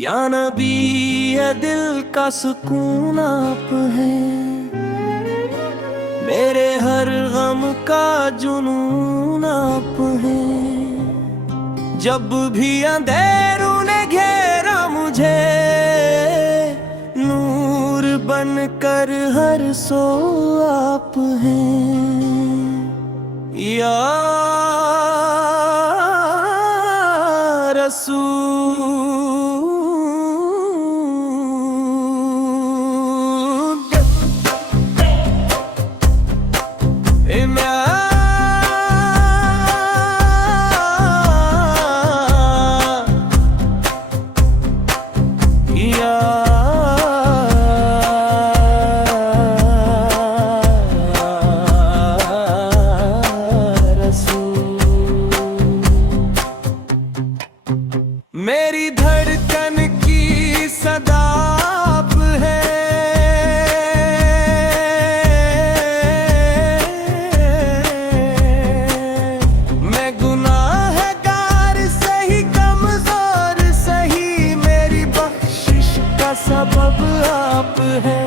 या नबी ये दिल का सुकून आप है, मेरे हर गम का जुनून आप है। जब भी अंधेरों ने घेरा मुझे, नूर बनकर हर सो आप हैं। या रसूल मेरी धड़कन की सदा आप है, मैं गुनाहगार सही कमजोर सही, मेरी बख्शिश का सबब आप है।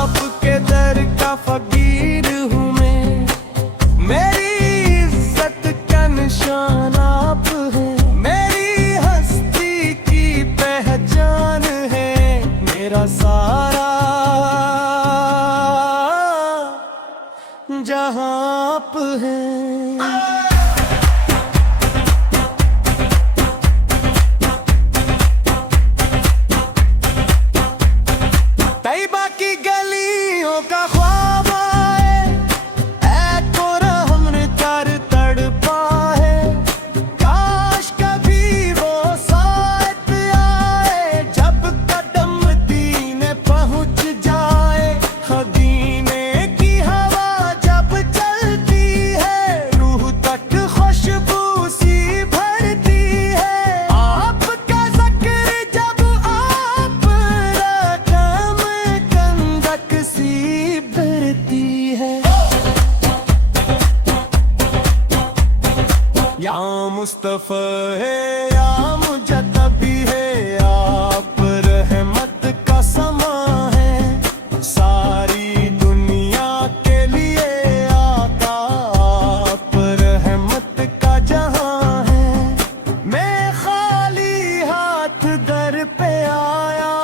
आपके दर का फकीर हूँ मैं, मेरी निशान आप है, मेरी हस्ती की पहचान है, मेरा सारा जहां आप है। तैयबा की गलियों का ख्वाब आए, ऐ कोरा हमने तर तड़पा है, काश कभी वो साथ आए, जब कदम दीने पहुंच जाए। मदीने की हवा जब चलती है, रूह तक खुशबू सी भरती है। आपका ज़िक्र जब आप रकम कंदक सी भरती है। या मुस्तफ़ा है या मुजतबी है, आप रहमत का समा है, सारी दुनिया के लिए आका आप रहमत का जहां है। मैं खाली हाथ दर पे आया,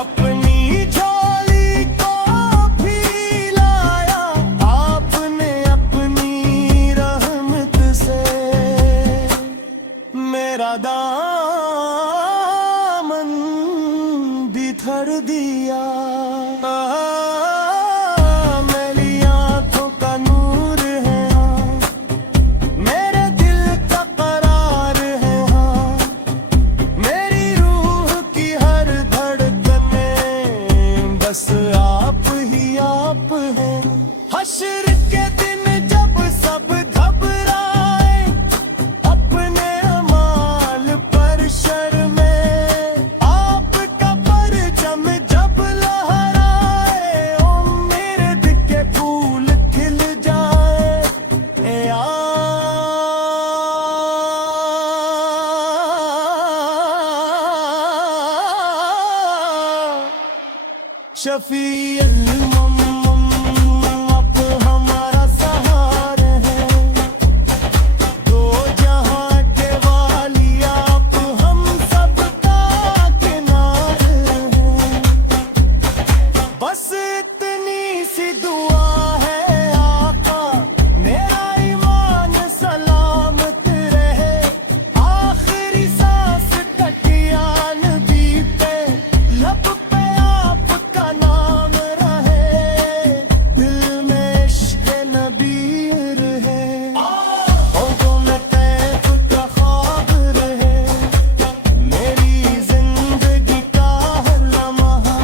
अपनी झोली को भी लाया, आपने अपनी रहमत से मेरा दामन बिखर दिया। मेरी आंखों का नूर है हाँ, मेरे दिल का करार है हाँ, मेरी रूह की हर धड़कन में बस आप ही आप हैं। हश्र के दिन जब सब घबराए, अपने अमाल पर शर्मे, आपका परचम जब लहराए, उम्मीद के फूल खिल जाए। ए शफी आप हमारा सहारा है, दो जहां के वाली आप हम सबका किनार है। बस इतनी सी दुआ है आका, मेरा ईमान सलामत रहे, आखिरी सांस तक या नबी पे, लब पे आपका नाम रहे, दिल में इश्क़ नबी रहे, होठों में तैब का ख्वाब रहे, मेरी जिंदगी का हर लम्हा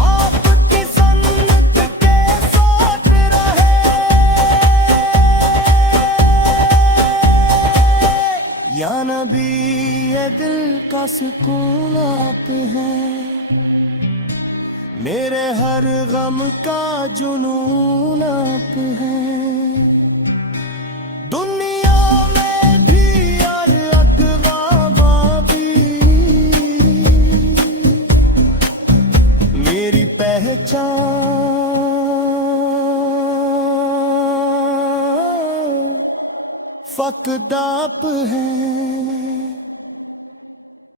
आपकी सन्नत के साथ रहे। या नबी ये दिल का सुकून आप है, मेरे हर गम का जुनून आप है। दुनिया में भी और अकवामा भी मेरी पहचान फकद आप है।